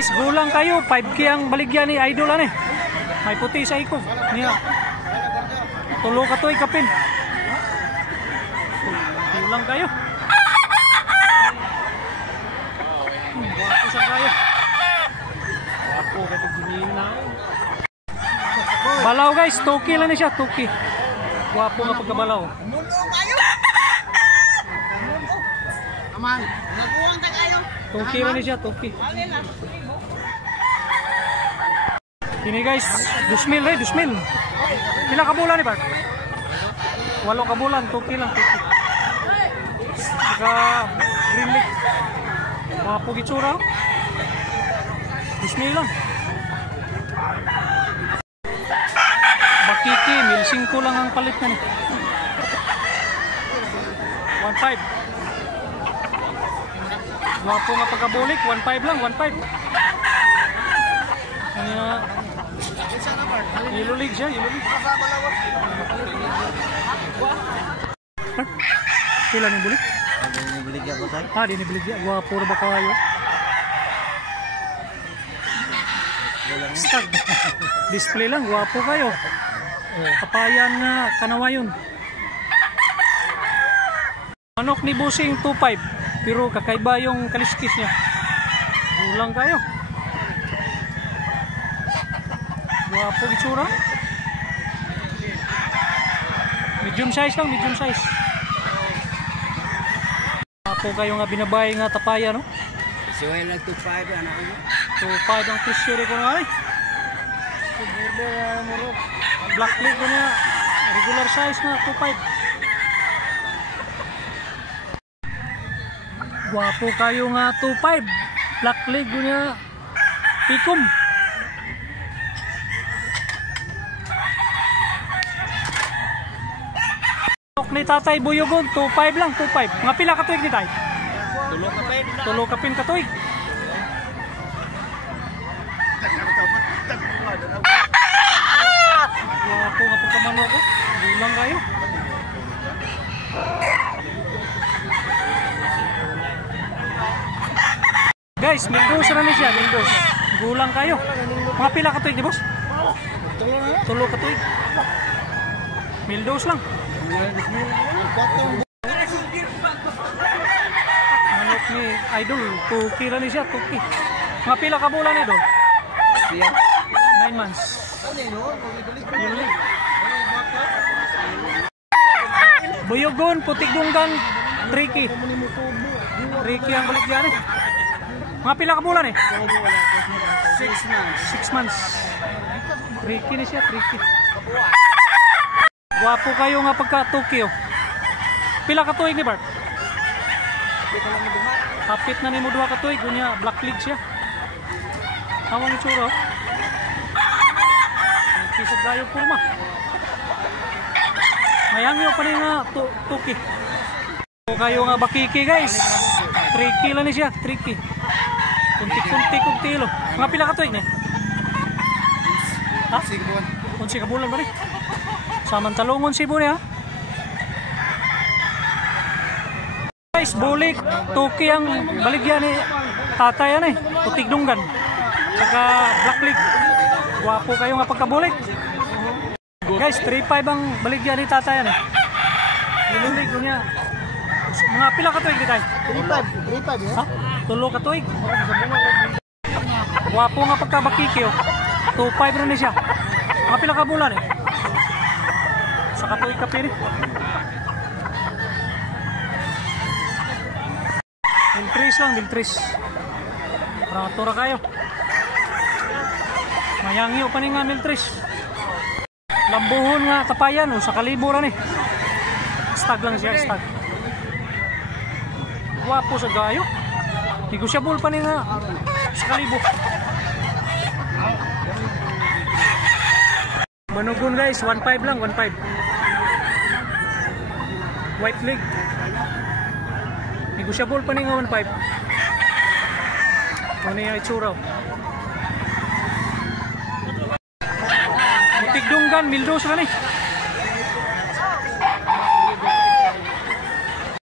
Gulang kayo, 5K ang baligyan ni Idol ani. May puti sa iko. Niya. Tulo ka to'y kapin. Gulang kayo. Wapo sa kayo. Wapo ka tiginin na. Balaw guys, 2K lang ni siya, 2K. Wapo nga pagkabalaw. Mundo kayo. Aman, naguwang ta kayo. 2K lang ni siya, 2K. Ini guys, 2,000 rin, 2,000. Pila ka bulan ni Bart? 8 ka bulan, 2K lang, 2K. Saka green lake. Wapo gitsura. 2,000 lang. Bakiki, 1,500 lang ang palit na ni. 1,500. Wapo nga pagkabulik, 1,500 lang, 1,500. Kanya yellow league siya, yellow league. Kila ni bulik? Ini beli apa say? Ah, di ni bulik ya. Wapo na ba kayo? Stag. Display lang, wapo kayo. Kapayan na kanawayon. Manok ni Busing 2,500. Pero kakaiba yung kaliskis niya. Gulang kayo. Wapo itsura. Medium size lang, medium size. Wapo kayo nga binabay nga tapaya, no? Siway lang 2,500 anak ko. 2,500 ang presyo rin ko nga eh. Black leg ko niya. Regular size na 2,500. Wapo kayo nga 2,500. Black leg ko niya. Pikum. Ni Tatay Buyugon, 2,500 lang, 2,500. Mga pila ka tuig ni Tay? Tulo ka pin ka tuig. Wapo nga pagkamano ko. Gulang kayo. Guys, Mendoz na ni siya, Mendoz. Gulang kayo. Mga pila ka tuig ni boss? Tulo ka tuig. Mendoz lang. Manok ni Idol, 2K lang ni siya, 2K. Mga pila ka bulan ni Idol? 9 months. Buyugon, Putigdunggan, 3K. 3K ang balik yan eh. Mga pila ka bulan eh? 6 months. 3K ni siya, 3K. Wapo kayo nga pagka 2K oh. Pila ka tuig ni Bart? Kapit na ni mo 2 ka tuig. Gunya black leg siya. Awang itsura oh. Kisag gayo purma. Mayangyo pa rin nga 2K. Kayo nga bakiki guys. 3K lang ni siya, 3K. Kunti-kunti kung tilo. Mga pila ka tuig ni? Ha? 11 ka bulan ba rin? Samantalungon si Buni ha. Guys, bulik 2K ang baligyan ni tatay yan eh. Putigdunggan. Saka black leg. Wapo kayo nga pagkabulik. Guys, 3,500 ang baligyan ni tatay yan eh. Nilulig ko niya. Mga pila ka tuig di tayo? 3,500 ha? Tulo ka tuig. Wapo nga pagkabakiki oh. 2,500 rin siya. Mga pila ka bulan eh. Sa katuig ka piri. Miltris lang, miltris. Ratura kayo. Mayangyo pa ni nga miltris. Lambuhon nga tapayan o sa kaliburan eh. Stag lang siya, stag. Wapo sa gayo. Negosyable pa ni nga sa kalibo. Manugon guys, 1,500 lang, 1,500. White leg. Negosyable pa ni nga 1,500. Ano yung itsura? Putigdunggan, Mendoz na ni.